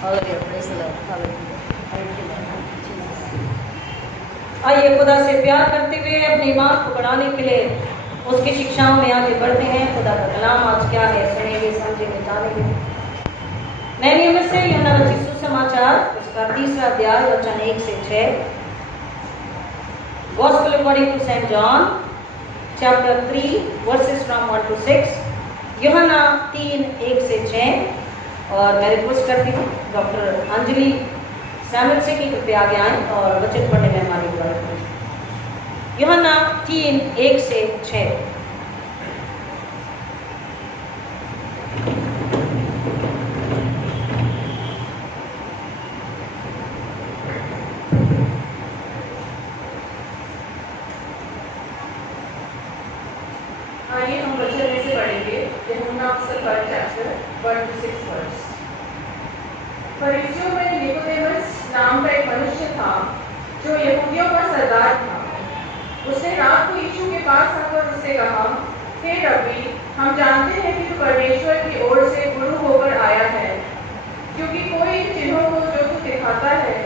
Hallelujah. Praise the Lord. Hallelujah. Thank you, Lord. आइए खुदा से प्यार करते हुए अपने ईमान को बढ़ाने के लिए उसकी शिक्षाओं में आगे बढ़ते हैं। खुदा का कलाम आज क्या है सुनेंगे, समझेंगे, जानेंगे। नए नियम से यूहन्ना रचित सुसमाचार उसका 3रा अध्याय वचन 1 से 6। Gospel according to St. John, chapter 3, verses from 1 to 6. यूहन्ना 3, 1 से 6। और मैं रिक्वेस्ट करती हूँ डॉक्टर अंजलि सैमुअल से कि कृपया आगे आएं और वचन पढ़ने में हमारी मदद करें। यूहन्ना 3, 1 से 6। आइए हम वचन में से पढ़ेंगे। यूहन्ना चैप्टर 1 to 6 वर्स। फरीसियों में निकोदेमस नाम का एक मनुष्य था जो यहूदियों का सरदार था। उसने रात को यीशु के पास आकर उससे कहा, हे रब्बी, हम जानते हैं कि तू परमेश्वर की ओर से गुरु होकर आया है, क्योंकि कोई इन चिन्हों को जो तू दिखाता है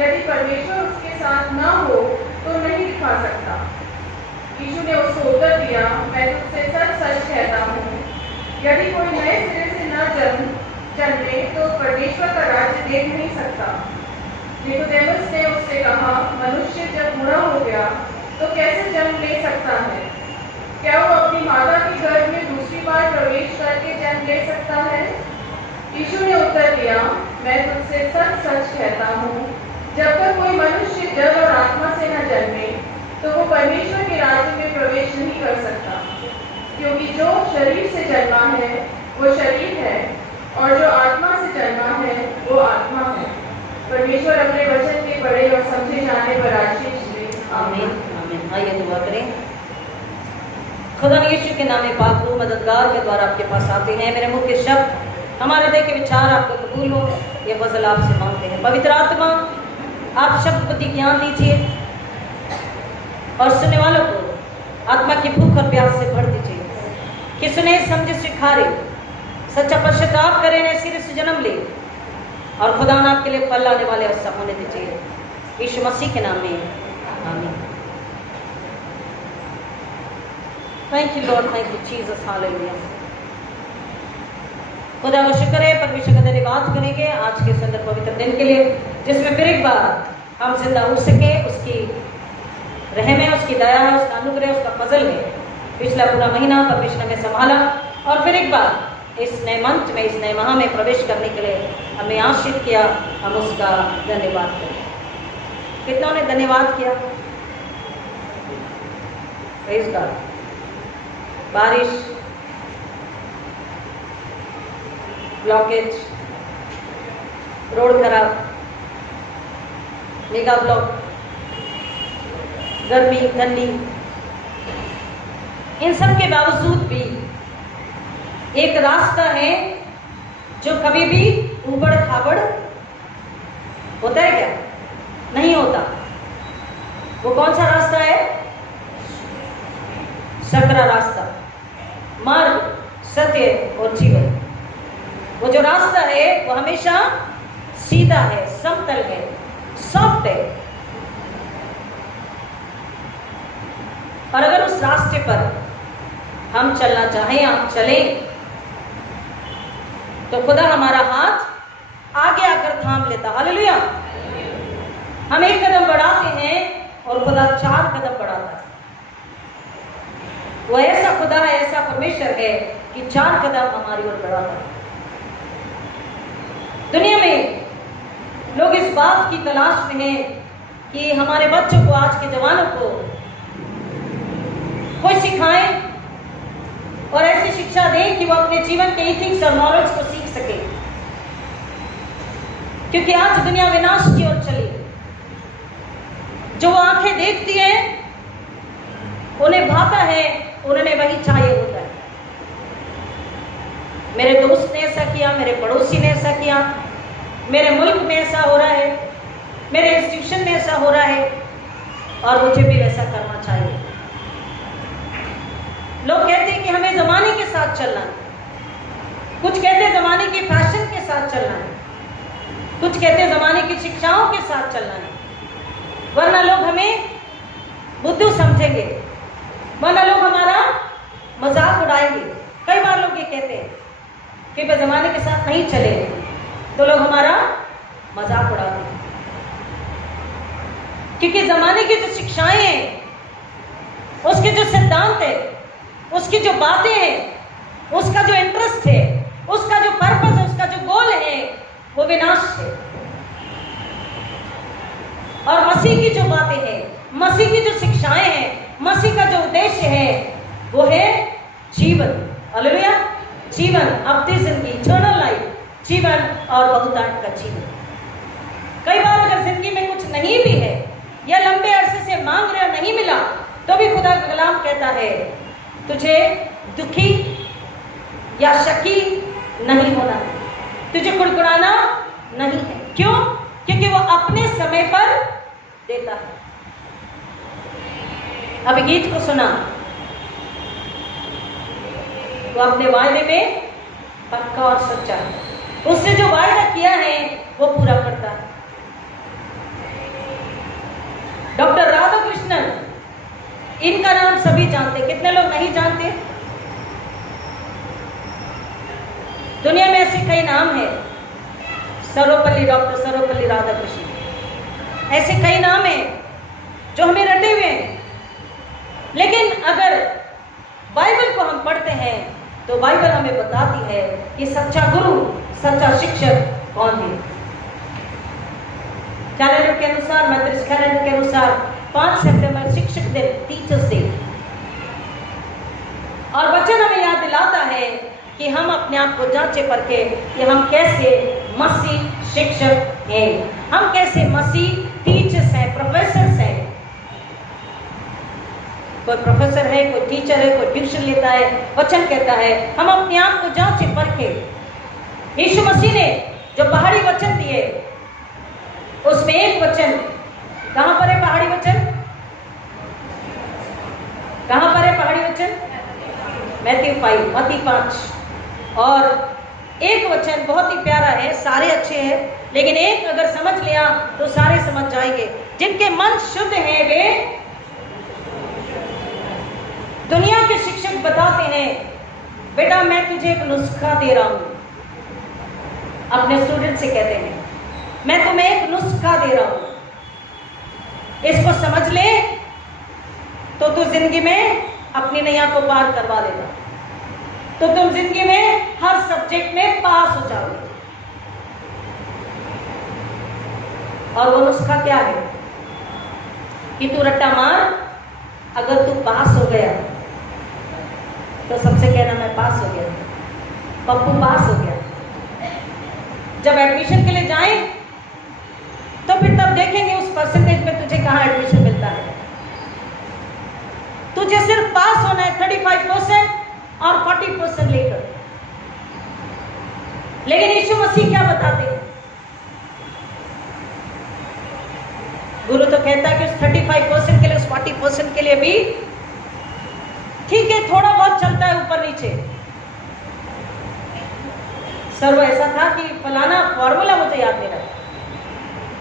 यदि परमेश्वर उसके साथ न हो तो नहीं दिखा सकता। यीशु ने उसको उत्तर दिया, मैं तुझसे सच सच कहता हूँ, यदि कोई नए सिरे से न जन्मे तो परमेश्वर का राज्य देख नहीं सकता। निकोदेमस ने उससे कहा, मनुष्य जब बूढ़ा हो गया तो कैसे जन्म ले सकता है? क्या वो अपनी माता के गर्भ में दूसरी बार प्रवेश करके जन्म ले सकता है? यीशु ने उत्तर दिया, मैं तुझसे सच सच कहता हूँ, जब तक कोई मनुष्य जल और आत्मा से न जन्मे तो वो परमेश्वर के राज्य में प्रवेश नहीं कर सकता। क्योंकि जो शरीर से जन्मा है वो शरीर है, और जो आत्मा से जन्मा है वो आत्मा है। परमेश्वर अपने वचन के पढ़े और समझे जाने पर आशीष दे। आमीन आमीन। आइए दुआ करें। खुदा यीशु के नाम में पाक रूह मददगार के द्वारा आपके पास आते हैं। मेरे मुंह के शब्द, हमारे दिल के विचार आपको कबूल हो, ये फजल आपसे मांगते हैं। पवित्र आत्मा, आप शब्द प्रति ज्ञान दीजिए और सुनने वालों को आत्मा की भूख और प्यास से भर दीजिए कि सुने, समझे, सिखारे, सच्चा पश्चाताप करें, नए सिरे से जन्म ले और खुदा आपके लिए फल लाने वाले और सब होने दीजिए। यीशु मसीह के नाम में आमीन। Thank you Lord, thank you Jesus, hallelujah. खुदा का शुक्र है, परमेश्वर का धन्यवाद करेंगे आज के सुंदर पवित्र दिन के लिए, जिसमें फिर एक बार हम जिंदा हो सके। उसकी रहम है, उसकी दया है, उसका अनुग्रह, उसका फजल है। पिछला पूरा महीना परमेश्वर ने संभाला और फिर एक बार इस नए मंथ में, इस नए माह में प्रवेश करने के लिए हमें आशीष किया। हम उसका धन्यवाद करें। कितनों ने धन्यवाद किया? Praise God. बारिश, ब्लॉकेज, रोड खराब, मेगा ब्लॉक, गर्मी, ठंडी, इन सब के बावजूद भी एक रास्ता है जो कभी भी उबड़ खाबड़ होता है क्या? नहीं होता। वो कौन सा रास्ता है? सकरा रास्ता, मार्ग, सत्य और जीवन। वो जो रास्ता है वो हमेशा सीधा है, समतल है, सॉफ्ट है। और अगर उस रास्ते पर हम चलना चाहें, हम चलें, तो खुदा हमारा हाथ आगे आकर थाम लेता। हालेलुया। हम एक कदम बढ़ाते हैं और खुदा 4 कदम बढ़ाता है। वो ऐसा खुदा है, ऐसा परमेश्वर है कि 4 कदम हमारी ओर बढ़ाता है। दुनिया में लोग इस बात की तलाश में हैं कि हमारे बच्चों को, आज के जवानों को कोई सिखाए और ऐसी शिक्षा दें कि वो अपने जीवन के इथिक्स और मॉरल्स को सीख सके। क्योंकि आज दुनिया विनाश की ओर चली। जो वो आंखें देखती हैं, उन्हें भाता है, उन्हें वही चाहिए होता है। मेरे दोस्त ने ऐसा किया, मेरे पड़ोसी ने ऐसा किया, मेरे मुल्क में ऐसा हो रहा है, मेरे इंस्टीट्यूशन में ऐसा हो रहा है और मुझे भी वैसा करना चाहिए। लोग कहते हैं कि हमें जमाने के साथ चलना है, कुछ कहते हैं जमाने के फैशन के साथ चलना है। कुछ कहते हैं जमाने की शिक्षाओं के साथ चलना है, वरना लोग हमें बुद्धू समझेंगे, वरना लोग हमारा मजाक उड़ाएंगे। कई बार लोग ये कहते हैं कि वे जमाने के साथ नहीं चले तो लोग हमारा मजाक उड़ाते हैं, क्योंकि जमाने की जो शिक्षाएं हैं, उसके जो सिद्धांत है, उसकी जो बातें हैं, उसका जो इंटरेस्ट है, उसका जो पर्पस है, उसका जो गोल है, वो विनाश है। और मसीह की जो बातें हैं, मसीह की जो शिक्षाएं हैं, मसीह का जो उद्देश्य है, वो है जीवन। हालेलुया, जीवन, अवधि जिंदगी, इटर्नल लाइफ, जीवन और बहुतायत का जीवन। कई बार अगर जिंदगी में कुछ नहीं भी है या लंबे अरसे से मांग रहे और नहीं मिला, तो भी खुदा का कलाम कहता है तुझे दुखी या शकी नहीं होना है, तुझे कुड़कुड़ाना नहीं है। क्यों? क्योंकि वो अपने समय पर देता है। अभी गीत को सुना, वो अपने वायदे में पक्का और सच्चा है, उसने जो वायदा किया है वो पूरा करता है। डॉक्टर राधाकृष्णन, इनका नाम सभी जानते, कितने लोग नहीं जानते? दुनिया में ऐसे कई नाम हैं, सर्वपल्ली, डॉक्टर सर्वपल्ली राधाकृष्णन, ऐसे कई नाम हैं जो हमें रटे हुए हैं। लेकिन अगर बाइबल को हम पढ़ते हैं तो बाइबल हमें बताती है कि सच्चा गुरु, सच्चा शिक्षक कौन है। कैलेंडर के अनुसार, मैथोडिस्ट कैलेंडर के अनुसार 5 सितंबर शिक्षक दिन, टीचर्स डे। और वचन हमें याद दिलाता है कि हम अपने आप को जांचे परखे कि हम कैसे मसीह शिक्षक हैं, हम कैसे मसीह टीचर्स हैं, प्रोफेसर्स हैं। कोई प्रोफेसर है, कोई टीचर है, कोई ट्यूशन लेता है। वचन कहता है हम अपने आप को जांचे परखे। यीशु मसीह ने जो पहाड़ी वचन दिए, उसमें एक वचन, कहां पर है पहाड़ी वचन? कहां पर है पहाड़ी वचन? मैथ्यू 5, मत्ती 5। और एक वचन बहुत ही प्यारा है, सारे अच्छे हैं, लेकिन एक अगर समझ लिया तो सारे समझ जाएंगे। जिनके मन शुद्ध हैं वे, दुनिया के शिक्षक बताते हैं बेटा मैं तुझे एक नुस्खा दे रहा हूं, अपने स्टूडेंट से कहते हैं मैं तुम्हें एक नुस्खा दे रहा हूं, इसको समझ ले तो तू जिंदगी में अपनी नैया को पार करवा लेगा, तो तुम जिंदगी में हर सब्जेक्ट में पास हो जाओगे। और वो नुस्खा क्या है कि तू रट्टा मार, अगर तू पास हो गया तो सबसे कहना मैं पास हो गया, पप्पू पास हो गया। जब एडमिशन के लिए जाएं तो फिर तब देखेंगे उस परसेंटेज में तुझे कहां एडमिशन मिलता है। तुझे सिर्फ पास होना है 35% और 40% लेकर। लेकिन यीशु मसीह क्या बताते हैं? गुरु तो कहता है कि उस 35% के लिए, उस 40% के लिए भी ठीक है, थोड़ा बहुत चलता है ऊपर नीचे। सर वो ऐसा था कि फलाना फॉर्मूला मुझे याद नहीं रहा,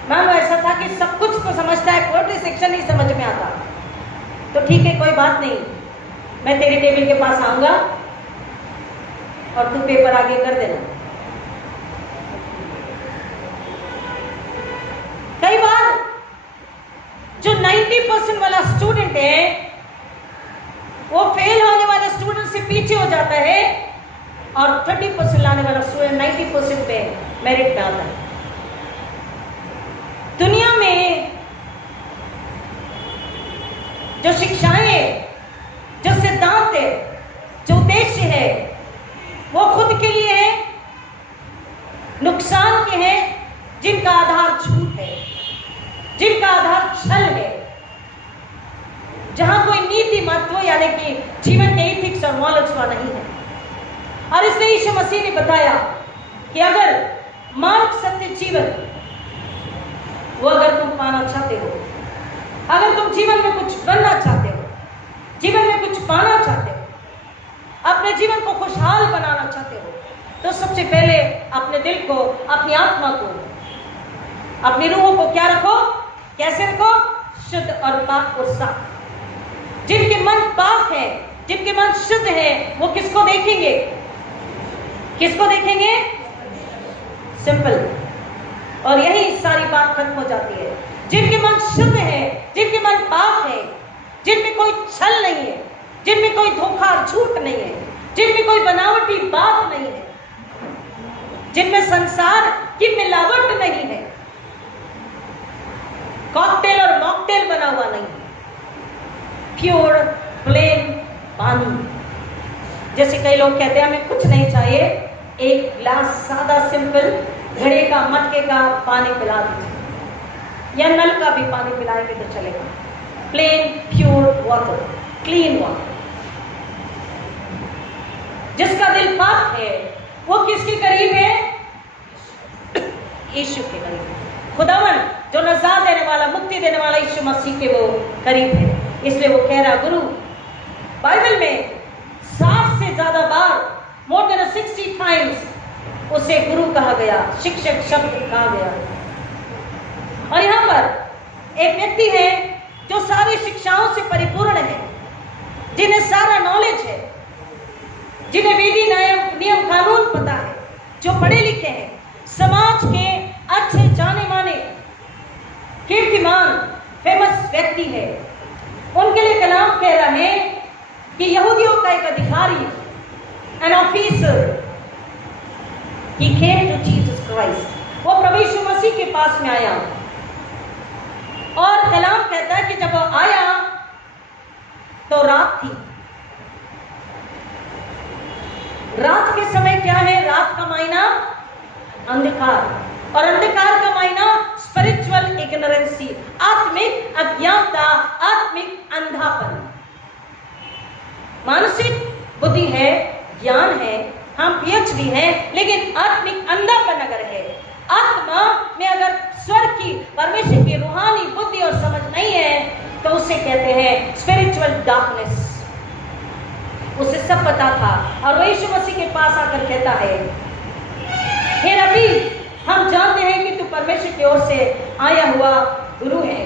मैम ऐसा था कि सब कुछ तो समझता है, कोई सेक्शन नहीं समझ में आता। तो ठीक है, कोई बात नहीं, मैं तेरी टेबल के पास आऊंगा और तू पेपर आगे कर देना। कई बार जो 90% वाला स्टूडेंट है वो फेल होने वाले स्टूडेंट से पीछे हो जाता है और 30% लाने वाला स्टूडेंट 90% पे मेरिट डालता है। दुनिया में जो शिक्षाएं है, जो सिद्धांत है, जो उद्देश्य है, वो खुद के लिए है, नुकसान के हैं, जिनका आधार झूठ है, जिनका आधार छल है, जहां कोई नीति महत्व यानी कि जीवन के एथिक्स और मॉरल्स नहीं है। और इसलिए यीशु मसीह ने बताया कि अगर मार्ग सत्य जीवन वो अगर तुम पाना चाहते हो, अगर तुम जीवन में कुछ बनना चाहते हो, जीवन में कुछ पाना चाहते हो, अपने जीवन को खुशहाल बनाना चाहते हो, तो सबसे पहले अपने दिल को, अपनी आत्मा को अपनी रूहों को क्या रखो, कैसे रखो, शुद्ध और पाक और साफ। जिनके मन पाक है, जिनके मन शुद्ध है, वो किसको देखेंगे, किसको देखेंगे, सिंपल। और यही सारी बात खत्म हो जाती है। जिनके मन शुद्ध है, जिनके मन पाक है, जिनमें कोई छल नहीं है, जिनमें कोई धोखा झूठ नहीं है, जिनमें कोई बनावटी बात नहीं है, जिनमें संसार की मिलावट नहीं है, कॉकटेल और मॉकटेल बना हुआ नहीं है, प्योर प्लेन पानी। जैसे कई लोग कहते हैं हमें कुछ नहीं चाहिए, एक ग्लास सादा सिंपल घड़े का मटके का पानी पिला दीजिए, या नल का भी पानी पिलाएंगे तो चलेगा। Plain pure water, clean water. जिसका दिल पाक है वो किसके करीब है, यीशु के करीब है। खुदावन जो नजात देने वाला, मुक्ति देने वाला यीशु मसीह के वो करीब है। इसलिए वो कह रहा, गुरु, बाइबल में 60 से ज्यादा बार, मोर देन 60 टाइम्स उसे गुरु कहा गया, शिक्षक शब्द कहा गया। और यहां पर एक व्यक्ति है जो सारी शिक्षाओं से परिपूर्ण है, जिन्हें सारा नॉलेज है, जिन्हें विधि नियम कानून पता है, जो पढ़े लिखे हैं, समाज के अच्छे जाने माने कीर्तिमान फेमस व्यक्ति है। उनके लिए कलाम कह रहा है कि यहूदियों का एक अधिकारी, an officer, he came to Jesus Christ, वो प्रभु यीशु मसीह के पास में आया। और कलाम कहता है कि जब वो आया तो रात थी। रात के समय क्या है, रात का मायना अंधकार, और अंधकार का मायना स्पिरिचुअल इग्नोरेंसी, आत्मिक अज्ञानता, आत्मिक अंधापन। मानसिक बुद्धि है, ज्ञान है, हम पीएचडी है, लेकिन आत्मिक अंधापन अगर है, आत्मा में अगर स्वर्ग की, परमेश्वर की रूहानी बुद्धि और समझ नहीं है, तो उसे कहते हैं स्पिरिचुअल डार्कनेस। उसे सब पता था, और वह यीशु मसीह के पास आकर कहता है, हे रबी, हम जानते हैं कि तू परमेश्वर की ओर से आया हुआ गुरु है,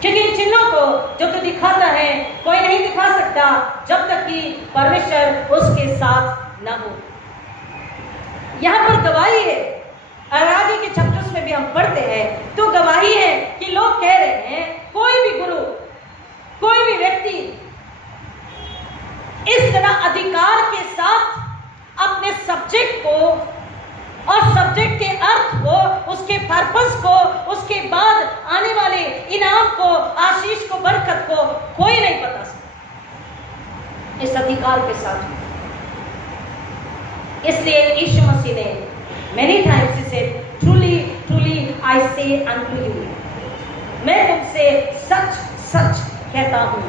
क्योंकि इन चिन्हों को जो तू दिखाता है कोई नहीं दिखा सकता जब तक कि परमेश्वर उसके साथ न हो। यहां पर गवाही है, और आगे के चैप्टर्स में भी हम पढ़ते हैं तो गवाही है कि लोग कह रहे हैं कोई भी गुरु, कोई भी व्यक्ति इस तरह अधिकार के साथ अपने सब्जेक्ट को और सब्जेक्ट के अर्थ को, उसके पर्पस को, उसके बाद आने वाले इनाम को, आशीष को, बरकत को कोई नहीं बता सकता इस अधिकार के साथ। इसलिए यीशु मसीह ने many times he said, truly truly I say unto you, मैं तुमसे सच सच कहता हूं।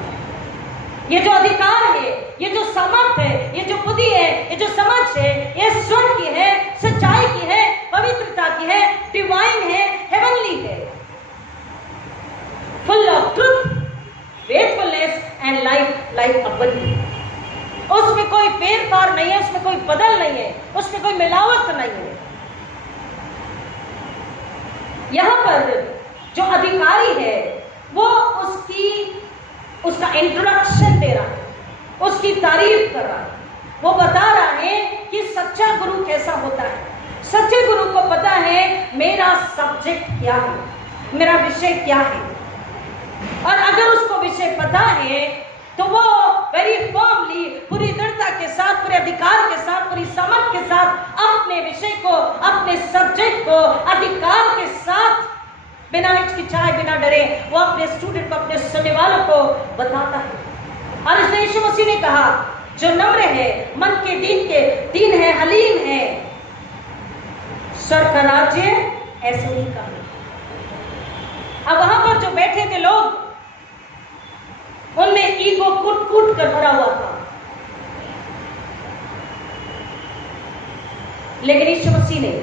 ये जो अधिकार है, ये जो समर्थ है, ये जो बुद्धि है, ये जो समझ है, ये स्वर्ग की है, सच्चाई की है, पवित्रता की है, डिवाइन है, हेवनली है, full of truth, faithfulness and life abundant. उसमें कोई फेर फार नहीं है, उसमें कोई बदल नहीं है, उसमें कोई मिलावट नहीं है। यहां पर जो अधिकारी है वो उसका इंट्रोडक्शन दे रहा है, उसकी तारीफ कर रहा है, वो बता रहा है कि सच्चा गुरु कैसा होता है। सच्चे गुरु को पता है मेरा सब्जेक्ट क्या है, मेरा विषय क्या है, और अगर उसको विषय पता है तो वो वेरी फर्मली, पूरी दृढ़ता के साथ, पूरे अधिकार के साथ, पूरी समझ के साथ अपने विषय को, अपने सब्जेक्ट को अधिकार के साथ, बिना हिचकिचाए, बिना डरे, वो अपने स्टूडेंट को, अपने सुनने वालों को बताता है। और इसलिए यीशु मसीह ने कहा, जो नम्र है, मन के दीन है, हलीम है, स्वर्ग का राज्य ऐसे ही का है। अब वहां पर जो बैठे थे लोग, उनमें ईगो कूट कूट कर भरा हुआ था, लेकिन यीशु मसीह ने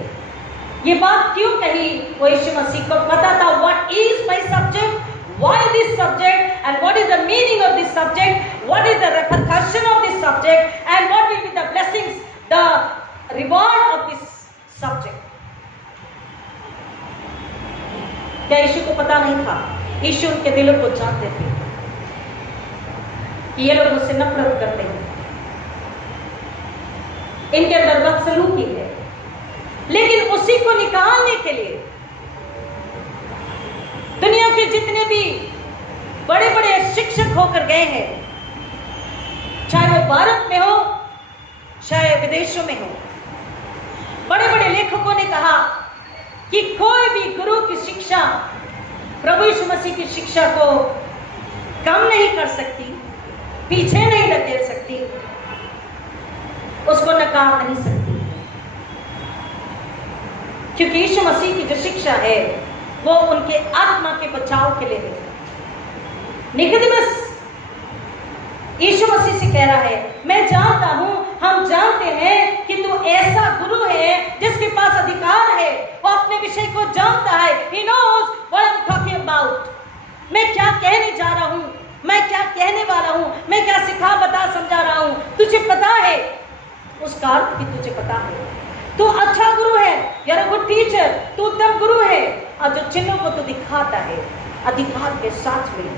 ये बात क्यों कही, वो यीशु मसीह को पता था what is my subject, why this subject, and what is the meaning of this subject, what is the repercussion of this subject, and what will be the blessings, the reward of this subject. क्या यीशु को पता नहीं था? यीशु उनके दिलों को जानते थे कि ये लोग मुझसे नफरत करते हैं, इनके अंदर बदसलूकी है। लेकिन उसी को निकालने के लिए दुनिया के जितने भी बड़े बड़े शिक्षक होकर गए हैं, चाहे वो भारत में हो चाहे विदेशों में हो, बड़े बड़े लेखकों ने कहा कि कोई भी गुरु की शिक्षा प्रभु यीशु मसीह की शिक्षा को कम नहीं कर सकती, पीछे नहीं धकेल सकती, उसको नकार नहीं सकती, क्योंकि यीशु मसीह की जो शिक्षा है वो उनके आत्मा के बचाव के लिए है। निकोदेमस यीशु मसीह से कह रहा है, मैं जानता हूं, हम जानते हैं कि तू ऐसा गुरु है जिसके पास अधिकार है, वो अपने विषय को जानता है। He knows what I'm talking about। मैं क्या कहने जा रहा हूं, मैं क्या कहने वाला हूं, मैं क्या सिखा बता समझा रहा हूं, तुझे पता है, उसका अर्थ भी तुझे पता है। तू अच्छा गुरु है, you're a good teacher, तू उत्तम गुरु है, और जो चिन्हों को तू दिखाता है अधिकार के साथ में।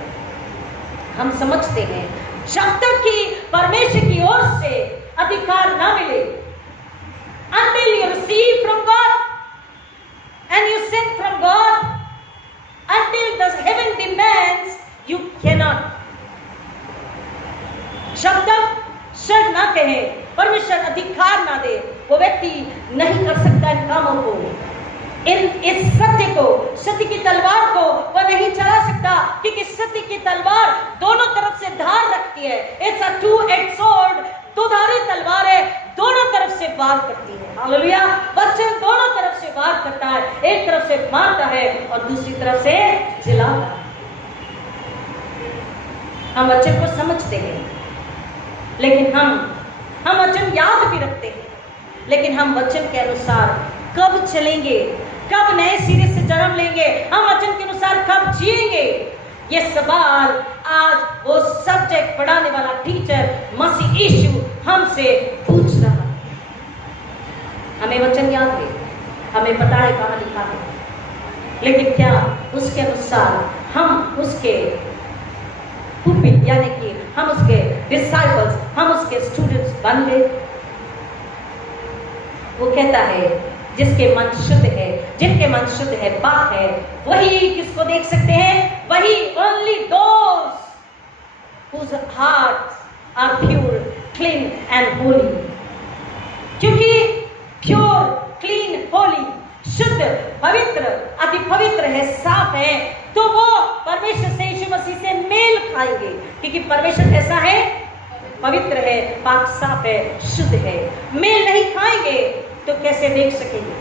हम समझते हैं जब तक कि परमेश्वर की ओर से अधिकार ना मिले, until you receive from God and you send from God, until the heaven demands, you cannot। जब तक स्वर्ग ना कहे, परमेश्वर अधिकार ना दे, वो व्यक्ति नहीं कर सकता इन कामों को, इस सत्य को, सत्य की तलवार को वह नहीं चला सकता, क्योंकि सत्य की तलवार दोनों तरफ से धार रखती है। इट्स अ two-edged sword, दुधारी तलवार है, दोनों तरफ से वार करती है। हालेलुया। वचन दोनों तरफ से वार करता है, एक तरफ से मारता है और दूसरी तरफ से जिलाता है। हम वचन को समझते हैं, लेकिन हम वचन याद भी रखते हैं, लेकिन हम वचन के अनुसार कब चलेंगे, कब नए सिरे से जन्म लेंगे, हम वचन के अनुसार कब जिएंगे, ये सवाल आज वो सब्जेक्ट पढ़ाने वाला टीचर मसीह यीशु हमसे पूछ रहा है। हमें वचन याद है, हमें पता है कहाँ लिखा है, लेकिन क्या उसके अनुसार हम उसके पुपिल यानी कि हम उसके डिसाइपल्स, हम उसके स्टूडेंट्स बन गए? वो कहता है जिसके मन शुद्ध है, जिनके मन शुद्ध है, पाक है, वही किसको देख सकते हैं? वही only those whose hearts are pure, clean and holy। क्योंकि प्योर, क्लीन, होली, शुद्ध, पवित्र, अति पवित्र है, साफ है, तो वो परमेश्वर से, यीशु मसीह से मेल खाएंगे, क्योंकि परमेश्वर कैसा है? पवित्र है, पाक, साफ है, शुद्ध है। मेल नहीं खाएंगे तो कैसे देख सकेंगे?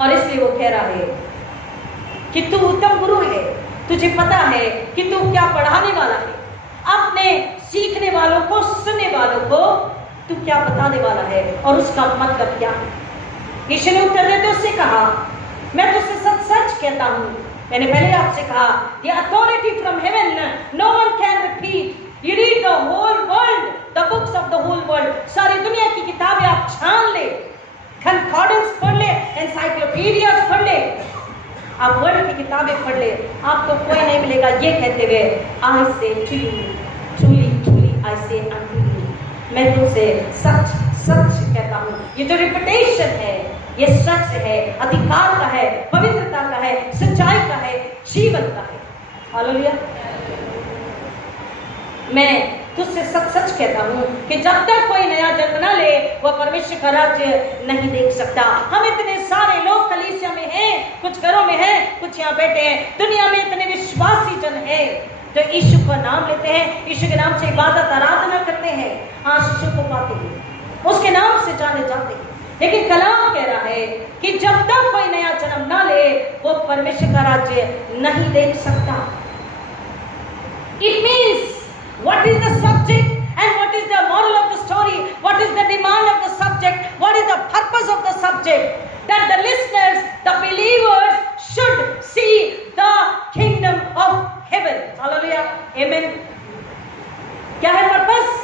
और इसलिए वो कह रहा है कि तू उत्तम गुरु है, तुझे पता है कि तू क्या पढ़ाने वाला है, अपने सीखने वालों को, सुनने वालों को तू क्या बताने वाला है और उसका मतलब क्या है। यीशु ने उत्तर देते उससे कहा, मैं तुझसे सच सच कहता हूं, मैंने पहले आपसे कहा, the authority from heaven no one can repeat। You read the whole world, the books of the whole world, सारी दुनिया की किताबें आप छान ले, concordance पढ़ ले, encyclopedias पढ़ ले, आप वर्ड की किताबें पढ़ ले, आपको कोई नहीं मिलेगा ये कहते हुए I say to you, truly, truly I say unto you, मैं तुमसे सच सच कहता हूँ। ये जो रिपीटेशन है ये सच है, अधिकार का है, पवित्रता का है, सच्चाई का है, जीवन का है। हालेलुया। मैं तुझसे सच सच कहता हूँ कि जब तक कोई नया जन्म न ले वह परमेश्वर का राज्य नहीं देख सकता। हम इतने सारे लोग कलीसिया में हैं, कुछ घरों में हैं, कुछ यहाँ बैठे हैं, दुनिया में इतने विश्वासी जन हैं जो यीशु का नाम लेते हैं, यीशु के नाम से इबादत आराधना करते हैं, आशीष को पाते हैं, उसके नाम से जाने जाते हैं। लेकिन कलाम कह रहा है कि जब तक कोई नया जन्म ना ले वो परमेश्वर का राज्य नहीं देख सकता। It means what is the subject and what is the moral of the story, what is the demand of the subject, what is the purpose of the subject, that the listeners, the believers should see the kingdom of heaven। Hallelujah, amen। क्या है purpose?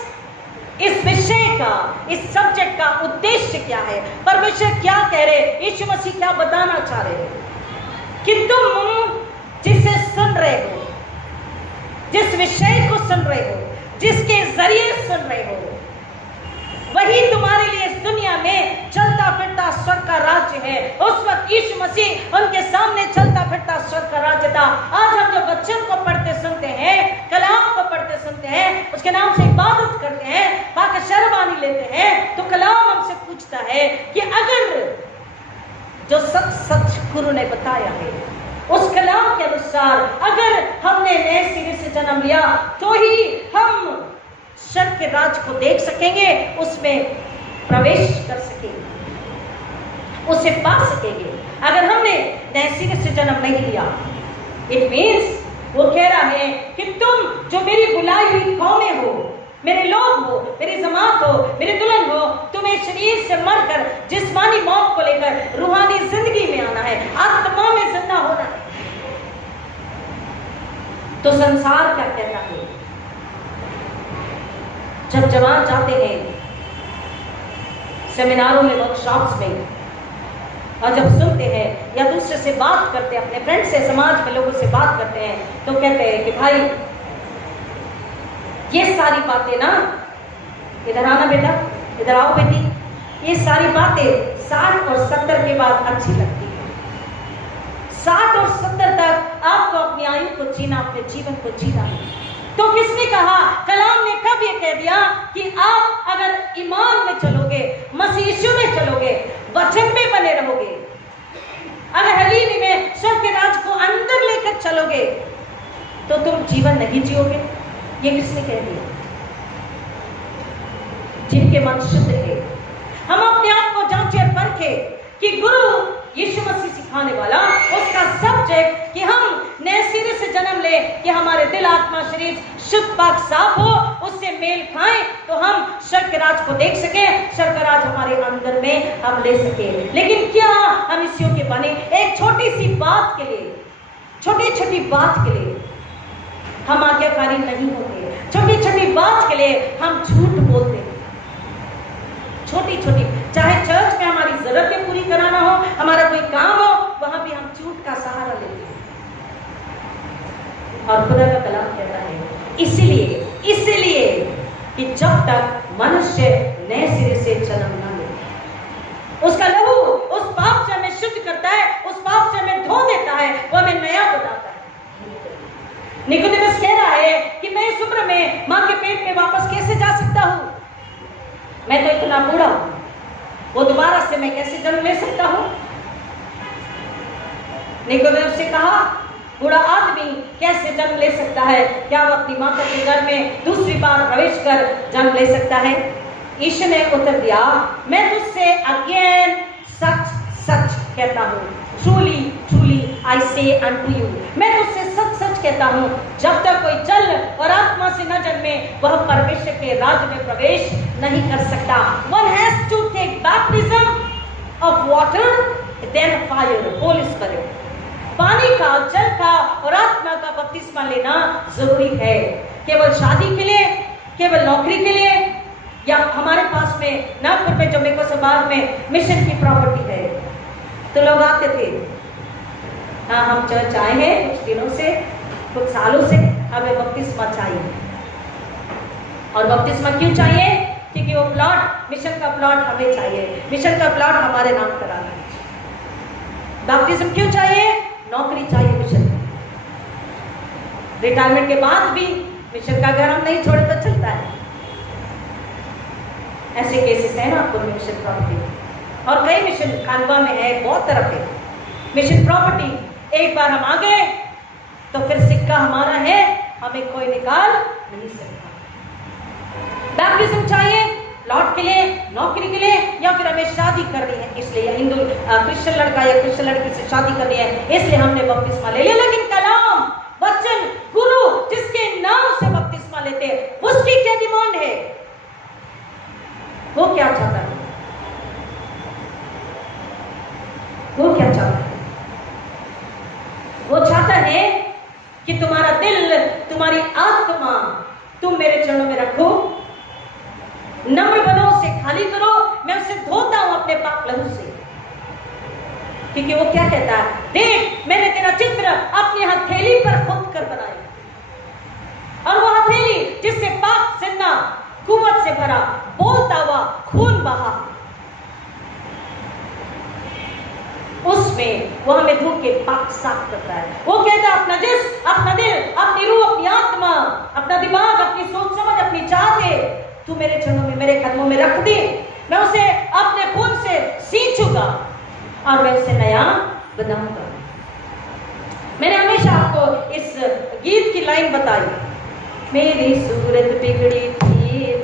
इस विषय का, इस subject का उद्देश्य क्या है? परमेश्वर क्या कह रहे हैं? यीशु मसीह क्या बताना चाह रहे हैं? कि तुम जिसे सुन रहे हो, जिस विषय को सुन रहे हो, जिसके जरिए सुन रहे हो, वही तुम्हारे लिए इस दुनिया में चलता फिरता स्वर्ग का राज्य है। उस वक्त यीशु मसीह उनके सामने चलता फिरता स्वर्ग का राज्य था। आज हम जो वचन को पढ़ते सुनते हैं, कलाम को पढ़ते सुनते हैं, उसके नाम से इबादत करते हैं, पाक शर्बानी लेते हैं, तो कलाम हमसे पूछता है कि अगर जो सच सच गुरु ने बताया है उस कलाम के अनुसार अगर हमने नए सिरे से जन्म लिया तो ही हम स्वर्ग के राज को देख सकेंगे, उसमें प्रवेश कर सकेंगे, उसे पा सकेंगे। अगर हमने नए सिरे से जन्म नहीं लिया, इट मीन्स वो कह रहा है कि तुम जो मेरी बुलाई हुई कौमें हो, मेरे लोग हो, मेरी जमात हो, मेरे दुल्हन हो, तुम्हें शरीर से मरकर जिस्मानी मौत को लेकर रूहानी जिंदगी में आना है, आत्मा में जिंदा होना है। तो संसार क्या कहता है? जब जवान जाते हैं सेमिनारों में, वर्कशॉप्स में, और जब सुनते हैं या दूसरे से बात करते हैं, अपने फ्रेंड से, समाज में लोगों से बात करते हैं, तो कहते हैं कि भाई ये सारी बातें ना, इधर आना बेटा, इधर आओ बेटी, ये सारी बातें 60 और 70 के बाद अच्छी लगती है। 60 और 70 तक आपको अपनी आयु को जीना, अपने जीवन को जीना है। तो किसने कहा? कलाम ने कब ये कह दिया कि आप अगर ईमान में चलोगे, मसीह यीशु में चलोगे, वचन में बने रहोगे, अगर हलीमी में स्वर्ग के राज को अंदर लेकर चलोगे, तो तुम जीवन नहीं जियोगे। ये किसने कह दिया? जिनके मन शुद्ध है। हम अपने आप को जांचे और परखे कि गुरु यीशु मसीह सिखाने वाला, उसका सब्जेक्ट कि हम नए सिरे से जन्म ले, कि हमारे दिल, आत्मा, शरीर शुद्ध पाक साफ हो, उससे मेल खाएं, तो हम स्वर्ग के राज को देख सके, स्वर्ग का राज हमारे अंदर में हम ले सके। लेकिन क्या हम इस योग्य बने? एक छोटी सी बात के लिए, छोटी छोटी बात के लिए हम आज्ञाकारी नहीं होते, छोटी छोटी बात के लिए हम झूठ बोलते हैं। छोटी छोटी, चाहे चर्च में हमारी जरूरतें पूरी कराना हो, हमारा कोई काम हो, वहां भी हम झूठ का सहारा लेते हैं। और खुदा का कलाम कहता है इसीलिए कि जब तक मनुष्य नए सिरे से जन्म न ले, उसका लहू उस पाप से हमें शुद्ध करता है, उस पाप से हमें धो देता है, वो हमें नया बनाता है। निकोदेमस कह रहा है कि मैं इस उम्र में मां के पेट में वापस कैसे जा सकता हूं? मैं तो इतना बूढ़ा हूं, वो दोबारा से मैं कैसे जन्म ले सकता हूं? निकोदेमस ने कहा, बूढ़ा आदमी कैसे जन्म ले सकता है? क्या वो अपनी माता के घर में दूसरी बार प्रवेश कर जन्म ले सकता है? यीशु ने उत्तर दिया, मैं तुझसे अगेन सच सच कहता हूँ, ट्रूली ट्रूली आई से अनटू यू, मैं तुझसे सच सच कहता हूँ, जब तक कोई जल और आत्मा से न जन्मे, वह परमेश्वर के राज्य में प्रवेश नहीं कर सकता। One has to take baptism of water, then fire, Holy Spirit. पानी का, जल का और आत्मा का बपतिस्मा लेना जरूरी है। केवल शादी के लिए, केवल नौकरी के लिए, या हमारे पास में नागपुर में जो मेको समाज में मिशन की प्रॉपर्टी है, तो लोग आते थे, हाँ हम चर्च आए हैं कुछ दिनों से, कुछ सालों से, हमें बपतिस्मा चाहिए। और बपतिस्मा क्यों चाहिए? क्योंकि वो प्लॉट, मिशन का प्लॉट हमें चाहिए, मिशन का प्लॉट हमारे नाम कराना है। बपतिस्मा क्यों चाहिए? नौकरी चाहिए मिशन। रिटायरमेंट के बाद भी मिशन का घर हम नहीं छोड़े तो चलता है। ऐसे केसेस है नागपुर में मिशन प्रॉपर्टी, और कई मिशन खानवा में है, बहुत तरफ है मिशन प्रॉपर्टी। एक बार हम आ गए तो फिर सिक्का हमारा है, हमें कोई निकाल नहीं सकता। बैप्टिज्म चाहिए प्लॉट के लिए, नौकरी के लिए, या फिर हमें शादी करनी है इसलिए, हिंदू क्रिश्चियन लड़का या क्रिश्चियन लड़की से शादी करनी है इसलिए हमने बपतिस्मा ले लिया। लेकिन कलाम, वचन, गुरु जिसके नाम से बपतिस्मा लेते हैं, उसकी क्या डिमांड है? वो क्या चाहता है? वो क्या चाहता है? वो चाहता है कि तुम्हारा दिल, तुम्हारी आत्मा तुम मेरे चरणों में रखो, नम्र बनो, उसे खाली करो, मैं उसे धोता हूं अपने पाक लहू से। क्योंकि वो क्या कहता है, देख मैंने तेरा चित्र अपनी हथेली पर खुद कर बनाई, और वो हथेली जिससे पाक जिन्ना कुव्वत से भरा बोलता हुआ खून बहा, उसमें वो हमें धो के पाक साफ करता है। वो कहता है अपना जिस्म, अपना दिल, अपनी रूह, अपनी आत्मा, अपना दिमाग, अपनी सोच समझ, अपनी चाहते तू मेरे चरणों में, मेरे कदमों में रख दे, मैं उसे अपने खून से सींचूंगा और मैं उसे नया बनाऊंगा। मैंने हमेशा आपको इस गीत की लाइन बताई, मेरी सूरत बिगड़ी थी,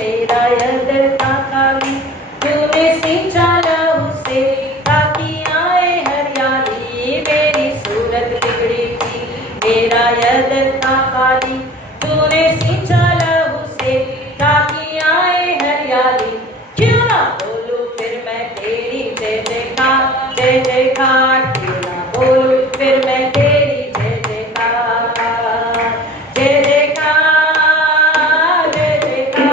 मेरा यह दिल था काली, तूने सींचा लहू से ताकि आए हरियाली। मेरी सूरत बिगड़ी थी, मेरा यह दिल था काली, तूने सींचा लहू से ताकि आए हरियाली। क्यों ना बोलूं फिर मैं तेरी जय जयकार, जय जयकार, क्यों ना बोलूं फिर मैं तेरी जय जयकार, जय जयकार, जय जयकार।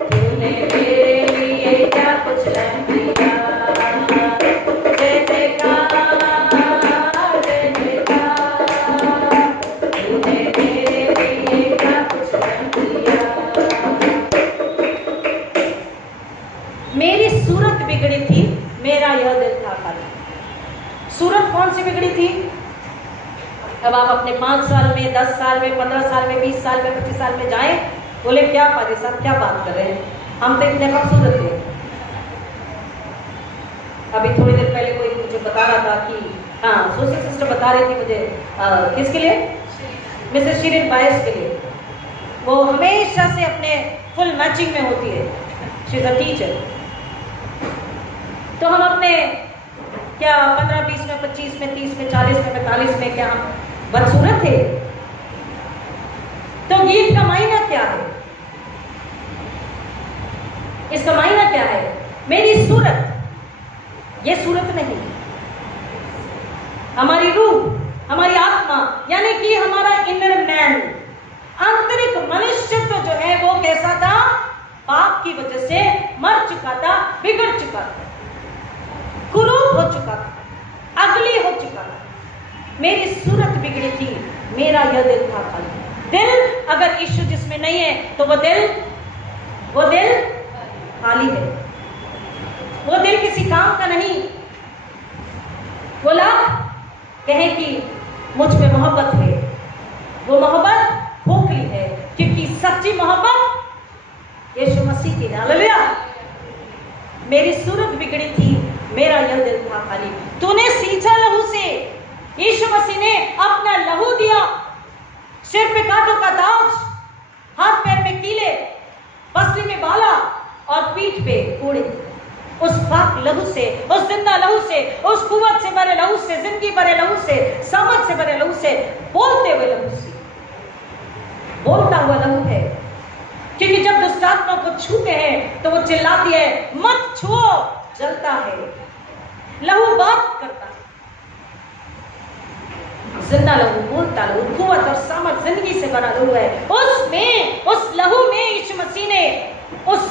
तूने मेरे लिए क्या कुछ नहीं किया, जय जयकार, जय जयकार। तूने मेरे लिए क्या कुछ नहीं किया। मेरी सूरत बिगड़ी थी, मेरा यह दिल था काली। सूरत कौन सी बिगड़ी थी? अब आप अपने 5 साल में, 10 साल में, 15 साल में, 20 साल में, 25 साल में जाएं, बोले क्या पाजी साहब क्या बात कर रहे हैं, हम तो इतने खूबसूरत थे। अभी थोड़ी देर पहले कोई मुझे बता रहा था कि हाँ, सोशल सिस्टर बता रही थी मुझे किसके लिए, मिसेस शिरीन बायस के लिए। वो हमेशा से अपने फुल मैचिंग में होती है, शी इज अ टीचर। तो हम अपने क्या 15, 20 में, 25 में, 30 में, 40 में, 45 में क्या हम बदसूरत थे? तो गीत का मायना क्या है? इसका मायना क्या है? मेरी सूरत, ये सूरत नहीं, हमारी रूह, हमारी आत्मा, यानी कि हमारा इनर मैन, आंतरिक मनुष्यत्व जो है वो कैसा था? पाप की वजह से मर चुका था, बिगड़ चुका था, कुरूप हो चुका था, अगली हो चुका था। मेरी सूरत बिगड़ी थी, मेरा यह दिल था खाली। दिल अगर यीशु जिसमें नहीं है तो वो दिल खाली है, वो दिल किसी काम का नहीं। वो लोग कहें कि मुझ पे मोहब्बत है, वो मोहब्बत खोखली है, क्योंकि सच्ची मोहब्बत यीशु मसीह की। हालेलुया। मेरी सूरत बिगड़ी थी, मेरा यह दिल था खाली, तूने सींचा लहू से। यीशु मसीह ने अपना लहू दिया, सिर पे कांटों का ताज, हाथ पैर में कीले, पसली में बाला और पीठ पे कोड़े। उस पाक लहू से, उस जिंदा लहू से, उस कुव्वत से भरे लहू से, जिंदगी भरे लहू से, समझ से भरे लहू से, बोलते हुए लहू से, बोलता हुआ लहू है। क्योंकि जब दुष्ट आत्मा को छूते हैं तो वो चिल्लाती है, मत छुओ, जलता है। लहू बात करता है, जिंदा लहू, बोलता लहू, कुव्वत और समझ, जिंदगी से भरा लहू है। उसमें, उस लहू में यीशु मसीह ने उस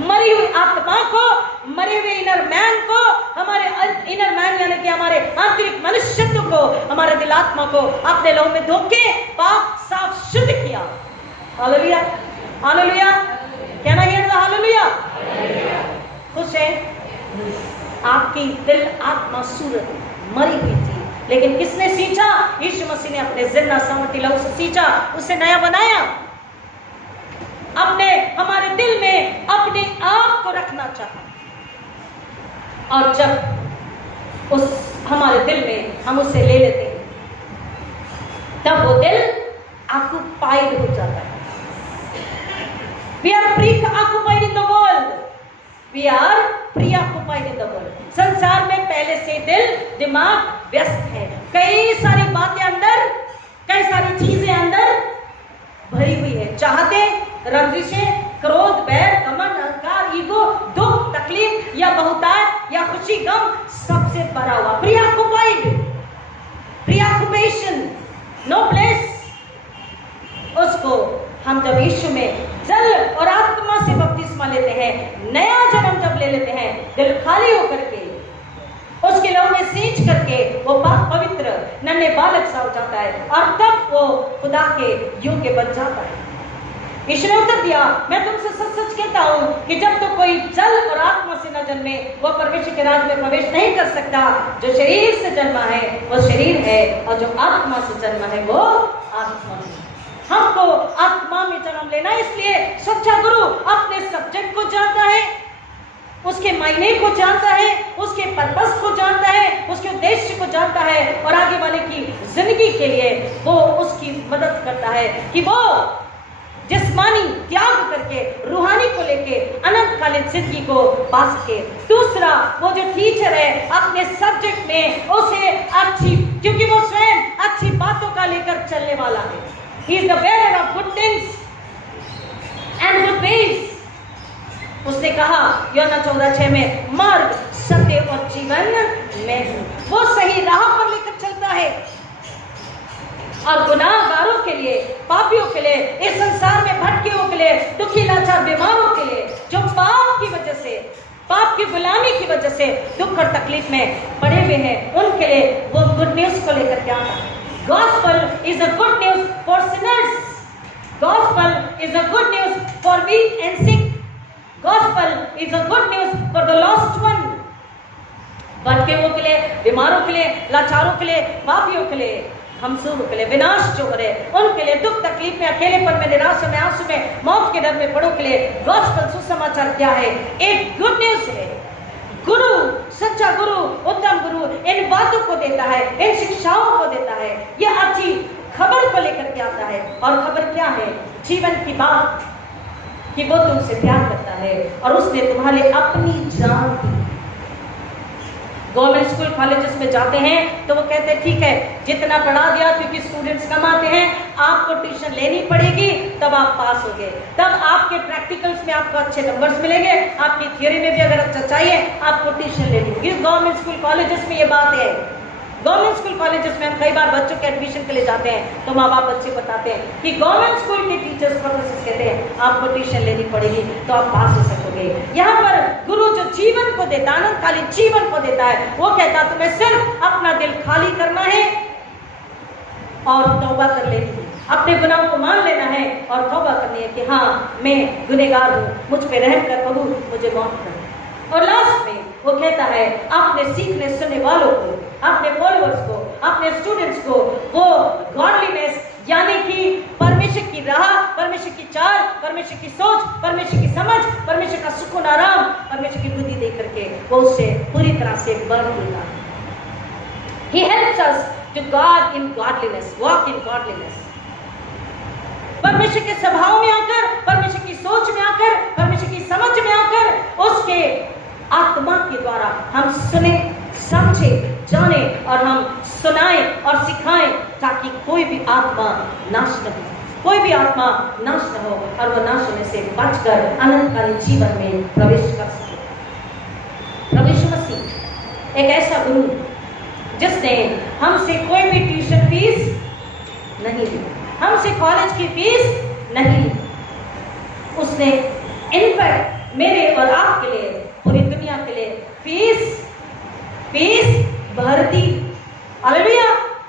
मरी हुई आत्मा को, मरे हुए इनर मैन को, हमारे इनर मैन यानी कि हमारे आंतरिक मनुष्यत्व को, हमारे दिल आत्मा को अपने लहू में धोके पाक साफ शुद्ध किया। Hallelujah, hallelujah. क्या ना हियर द हालेलुया? खुश है? आपकी दिल आत्मा सूरत मरी हुई थी, लेकिन किसने सींचा? यीशु मसीह ने अपने जिंदा सामर्थी लहू से सींचा, उसे नया बनाया। अपने हमारे दिल में अपने आप को रखना चाहा, और जब उस हमारे दिल में हम उसे ले लेते हैं, तब वो दिल ऑक्युपाइड हो जाता है। We are preoccupied in the world. We are preoccupied in the world. संसार में पहले से दिल, दिमाग व्यस्त है, कई सारी बातें अंदर, कई सारी चीजें अंदर भरी हुई है। चाहते, रंजिशें, क्रोध, बैर, घमंड, अहंकार, ईगो, दुख, तकलीफ या बहुतायत या खुशी, गम, सबसे भरा हुआ। प्रीऑक्युपाइड, प्रीऑक्युपेशन, नो प्लेस। उसको हम जब यीशु में जल और आत्मा से बपतिस्मा लेते हैं, नया जन्म जब ले लेते हैं, दिल खाली होकर के उसके लहू में खुदा के योग्य बन जाता है। यीशु ने उत्तर दिया, मैं तुमसे सच सच कहता हूँ कि जब तो कोई जल और आत्मा से न जन्मे वह परमेश्वर के राज्य में प्रवेश नहीं कर सकता। जो शरीर से जन्मा है वो शरीर है और जो आत्मा से जन्मा है वो आत्मा है। हमको आत्मा में जन्म लेना, इसलिए सच्चा गुरु अपने सब्जेक्ट को जानता है, उसके मायने को जानता है, उसके पर्पस को जानता है, उसके उद्देश्य को जानता है और आगे वाले की जिंदगी के लिए वो उसकी मदद करता है कि वो जिस्मानी त्याग करके रूहानी को लेके अनंतकालीन जिंदगी को पा सके। दूसरा, वो जो टीचर है अपने सब्जेक्ट में उसे अच्छी, क्योंकि वो स्वयं अच्छी बातों का लेकर चलने वाला है। He is the bearer of good things and good ways। उसने कहा यूहन्ना 14:6 में, मार्ग सत्य और जीवन मैं हूं। वो सही राह पर लेकर चलता है और गुनाहगारों के लिए, पापियों के लिए, इस संसार में भटके हुए के लिए, दुखी लाचार बीमारों के लिए, जो पाप की वजह से, पाप की गुलामी की वजह से दुख और तकलीफ में पड़े हुए हैं, उनके लिए वो गुड न्यूज को लेकर के आता है। Gospel is a good news for sinners. Gospel is a good news for weak and sick. Gospel is a good news for the lost one. भटके हुए के लिए, बीमारों के लिए, लाचारों के लिए, पापियों के लिए, हमसूरों के लिए, विनाश जो हो रहे उनके लिए, दुख तकलीफ में, अकेलेपन में, निराशा में, आंसू में, मौत के डर में पड़ो के लिए गॉस्पेल सुसमाचार क्या है? एक गुड न्यूज है। गुरु, सच्चा गुरु, उत्तम गुरु इन बातों को देता है, इन शिक्षाओं को देता है, यह अच्छी खबर को लेकर के आता है। और खबर क्या है? जीवन की बात कि वो तुमसे प्यार करता है और उसने तुम्हारे अपनी जान दी। गवर्नमेंट स्कूल कॉलेजेस में जाते हैं तो वो कहते हैं ठीक है, जितना पढ़ा दिया, क्योंकि स्टूडेंट्स कम आते हैं, आपको ट्यूशन लेनी पड़ेगी, तब आप पास होगे, तब आपके प्रैक्टिकल्स में आपको अच्छे नंबर्स मिलेंगे, आपकी थ्योरी में भी अगर अच्छा चाहिए आपको ट्यूशन लेनी होगी। गवर्नमेंट स्कूल कॉलेजेस में ये बात है। गवर्नमेंट स्कूल कॉलेजेस में हम कई बार बच्चों के एडमिशन के लिए जाते हैं तो माँ बाप बच्चे बताते हैं कि गवर्नमेंट स्कूल के टीचर्स प्रोफेसर कहते हैं आपको ट्यूशन लेनी पड़ेगी तो आप पास हो सकोगे। यहाँ पर गुरु जो जीवन को देता है, अनंतकालीन जीवन को देता है, वो कहता तुम्हें सिर्फ अपना दिल खाली करना है और तौबा कर लेनी है, अपने गुनाहों को मान लेना है और तौबा करनी है कि हाँ मैं गुनहगार हूँ, मुझ पे रहम कर प्रभु, मुझे माफ कर। और लास्ट में वो कहता है अपने सीखने सुनने वालों को, अपने फॉलोअर्स को, अपने स्टूडेंट्स को वो गॉडलीनेस यानी कि परमेश्वर की राह, परमेश्वर की चाल, परमेश्वर की सोच, परमेश्वर की समझ, परमेश्वर का सुकून आराम, परमेश्वर की बुद्धि दे करके वो उससे पूरी तरह से भर देता है। He helps us to God in godliness, walk in godliness। परमेश्वर के स्वभाव में आकर, परमेश्वर की सोच में आकर, परमेश्वर की समझ में आकर, उसके आत्मा के द्वारा हम सुने, समझे, जाने और हम सुनाएं और सिखाएं ताकि कोई भी आत्मा नाश न हो, कोई भी आत्मा नाश न हो और वह नाश होने से बचकर अनंतकालीन जीवन में प्रवेश कर सके। प्रभु यीशु मसीह एक ऐसा गुरु जिसने हमसे कोई भी ट्यूशन फीस नहीं ली, हमसे कॉलेज की फीस नहीं ली, उसने इनफैक्ट मेरे और आपके लिए, पूरी दुनिया के लिए फीस भर दी। हालेलुया,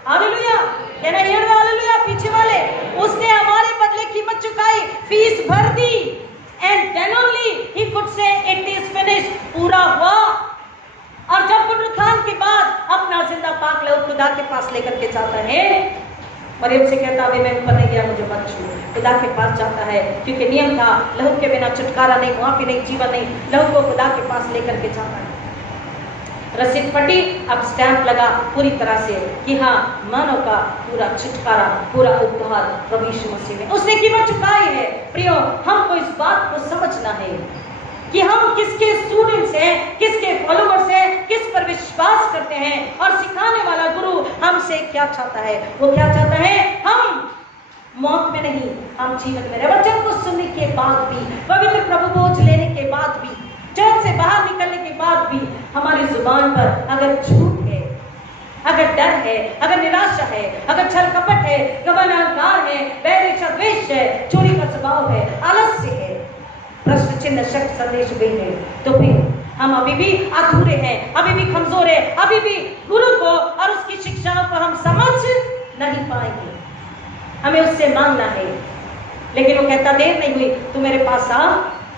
हालेलुया, कहना ये हालेलुया पीछे वाले, उसने हमारे बदले कीमत चुकाई, फीस भर दी। एंड देन ओनली ही could say it is finished, पूरा हुआ। और जब पुनरुत्थान के बाद अपना जिंदा पाक लहू खुदा के पास लेकर के जाता है, मरियम से कहता है मैं ऊपर नहीं गया, मुझे मत छू, खुदा के पास जाता है क्योंकि नियम था लहू के बिना छुटकारा नहीं, माफी नहीं, जीवन नहीं, लहू को खुदा के पास लेकर के जाता है। रसीद फटी, अब स्टैंप लगा पूरी तरह से कि हाँ मानव का पूरा छुटकारा, पूरा उद्धार प्रभु यीशु मसीह में उसने कीमत चुकाई है। प्रियो, हमको इस बात को समझना है कि हम किसके स्टूडेंट्स हैं, किसके फॉलोअर्स हैं, किस पर विश्वास करते हैं और सिखाने वाला गुरु हमसे क्या चाहता है। वो क्या चाहता है? हम मौत में नहीं, हम जीवन में रहे। वचन को सुनने के बाद भी, पवित्र प्रभु बोझ लेने के बाद भी, चर्च से बाहर निकलने के बाद भी हमारी जुबान पर अगर झूठ है, अगर डर है, अगर निराशा है, अगर छल कपट है, गबन अहंकार है, बैर इच्छा द्वेष है, चोरी का स्वभाव है, आलस्य है, प्रश्न चिन्ह शक संदेश भी है, तो फिर हम अभी भी अधूरे हैं, अभी भी कमजोर है, अभी भी गुरु को और उसकी शिक्षाओं को हम समझ नहीं पाएंगे। हमें उससे मांगना है। लेकिन वो कहता देर नहीं हुई, तू मेरे पास आ,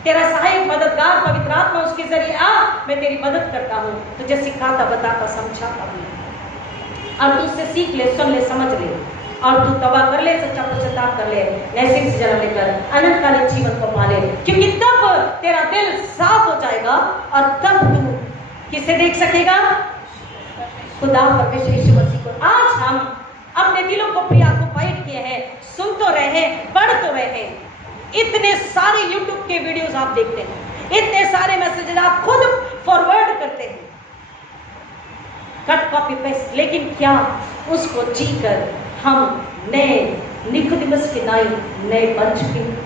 तेरा सहायक मददगार पवित्र आत्मा उसके जरिए आ, मैं तेरी मदद करता हूँ, तुझे सिखाता बताता समझाता हूँ। और तू उससे सीख ले, सुन ले, समझ ले, और तू तौबा कर ले, सच्चा पश्चाताप कर ले, नए सिरे से जन्म लेकर अनंतकालीन जीवन को पा ले। क्योंकि तब तेरा दिल साफ हो जाएगा और तब तू किसे देख सकेगा? खुदा परमेश्वर यीशु मसीह को। आज हम अपने दिलों को प्रीऑक्युपाइड किए हैं, सुन तो रहे हैं, पढ़ तो रहे हैं, इतने सारे YouTube के वीडियोस आप देखते हैं, इतने सारे मैसेजेस आप खुद फॉरवर्ड करते हैं, कट कॉपी पेस्ट, लेकिन क्या उसको जीकर हम नए निकोदेमुस के नए बन चुके हैं?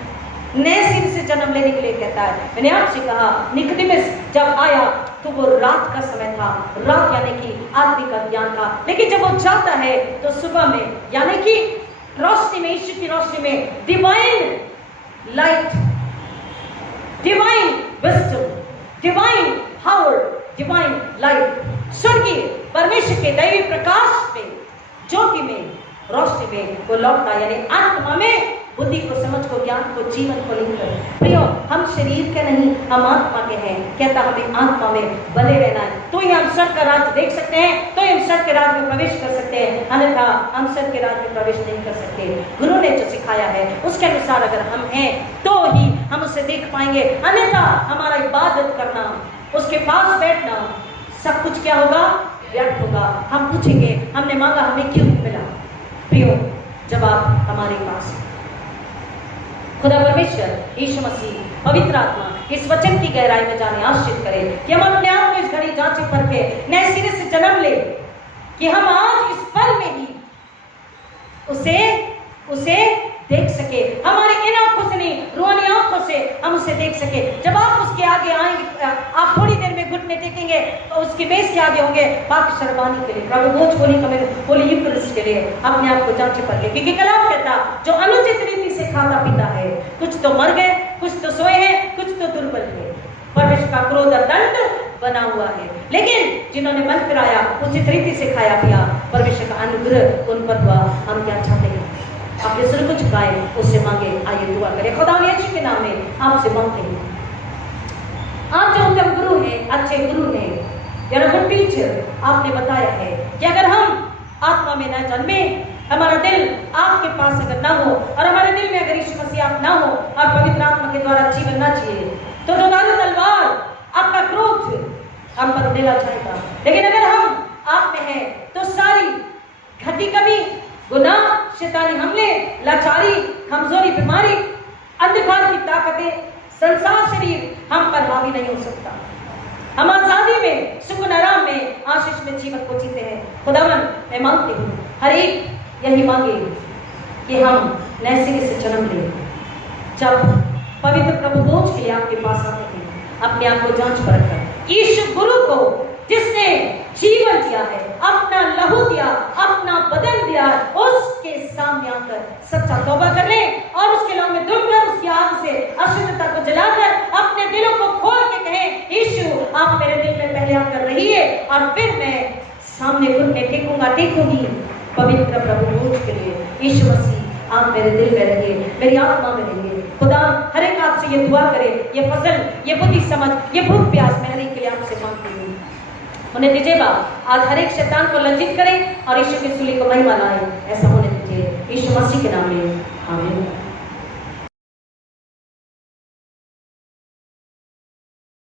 नए सिरे से जन्म लेने के लिए कहता है। मैंने आपसे कहा निकोदेमुस जब आया तो वो रात का समय था, रात यानी कि आदमी का ज्ञान था, लेकिन जब वो जाता है तो सुबह में यानी कि रोशनी में, ईश्वर की रोशनी में, divine light, divine wisdom, divine power, divine light, स्वर्गीय परमेश्वर के दैवी प्रकाश में, ज्योति में, रोशनी में वो लौटता, यानी आत्मा में बुद्धि को, समझ को, ज्ञान को, जीवन को लेकर। प्रियो, हम शरीर के नहीं, हम आत्मा के हैं। कहता हमें आत्मा में बने रहना है, तो ही हम स्वर्ग का राज देख सकते हैं, तो ही हम स्वर्ग के राज में प्रवेश कर सकते हैं, अन्यथा हम स्वर्ग के राज में प्रवेश नहीं कर सकते। गुरु ने जो सिखाया है उसके अनुसार अगर हम हैं तो ही हम उसे देख पाएंगे, अन्यथा हमारा इबादत करना, उसके पास बैठना, सब कुछ क्या होगा? व्यर्थ होगा। हम पूछेंगे हमने मांगा हमें क्यों नहीं मिला? प्रियो, जवाब हमारे पास। खुदा परमेश्वर यीशु मसीह पवित्र आत्मा इस वचन की गहराई में जाने आश्रित करे कि हम अपने आप को इस घड़ी जांचे परखे नए सिरे से जन्म ले, कि हम आज इस पल में ही उसे देख सके, हमारी इन आंखों से नहीं, रूहानी आंखों से हम उसे देख सके। जब आप उसके आगे आएंगे, आप थोड़ी देर में घुटने टेकेंगे तो उसके बेस के आगे होंगे पाक शर्बानी के लिए, प्रभु बोझ होली यूकरिस्ट के लिए अपने आप को जांचे परखे। क्योंकि कलाम कहता जो अनुचित रीति से खाता पीता है, कुछ तो मर गए, कुछ तो सोए हैं, कुछ तो दुर्बल है, परमेश्वर का क्रोध और दंड बना हुआ है। लेकिन जिन्होंने मन फिराया, उचित रीति से खाया पिया, परमेश्वर का अनुग्रह उन पर हुआ। हम क्या चाहते हैं? अपने सिर को झुकाए, उससे मांगे। आइए दुआ करें। खुदा यीशु के नाम में आपसे मांगते हैं, आप जो उत्तम गुरु हैं, अच्छे गुरु हैं, यार गुड टीचर, आपने बताया है कि अगर हम आत्मा में न जन्मे, हमारा दिल आपके पास अगर ना हो और हमारे दिल में अगर यीशु मसीह आप ना हो और पवित्र आत्मा के द्वारा जीवन ना जिए, तो दोनों तलवार आपका क्रोध हम पर उड़ेला जाएगा। लेकिन अगर हम आप में हैं तो सारी घटी कमी, गुनाह, शैतानी हमले, लाचारी, कमजोरी, बीमारी, अंधकार की ताकतें, संसार शरीर हम पर हावी नहीं हो सकता। हम आजादी में, सुकून आराम में, आशीष में जीवन को जीते हैं। खुदावन, मैं मांगती हूँ हर एक यही मांगे कि हम नए सिरे से जन्म लें। जब पवित्र प्रभु बोझ के लिए आपके पास आते हैं, अपने आप को जांच परखकर यीशु गुरु को, जिसने जीवन दिया है, अपना लहू दिया, अपना बदन दिया, उसके सामने आकर सच्चा तौबा कर ले और उसके लहू में डूबकर उसकी आग से अशुद्धता को जलाकर अपने दिलों को खोल के कहें, यीशु आप मेरे दिल में पहले आकर रहिए और फिर मैं सामने घुटने टेकूंगी पवित्र प्रभु बोझ के लिए। यीशु मसीह आप मेरे दिल में रहिए, मेरी आत्मा में रहिए। खुदा हर एक आपसे ये दुआ करे, ये फजल, ये बुद्धि समझ, ये भूख प्यास मैं हर एक के लिए आपसे मांगती हूँ। उन्हें दीजिएगा आज हर एक शैतान को लज्जित करें और यीशु के सूली को महिमा लाए। ऐसा होने दीजिए यीशु मसीह के नाम में, आमीन।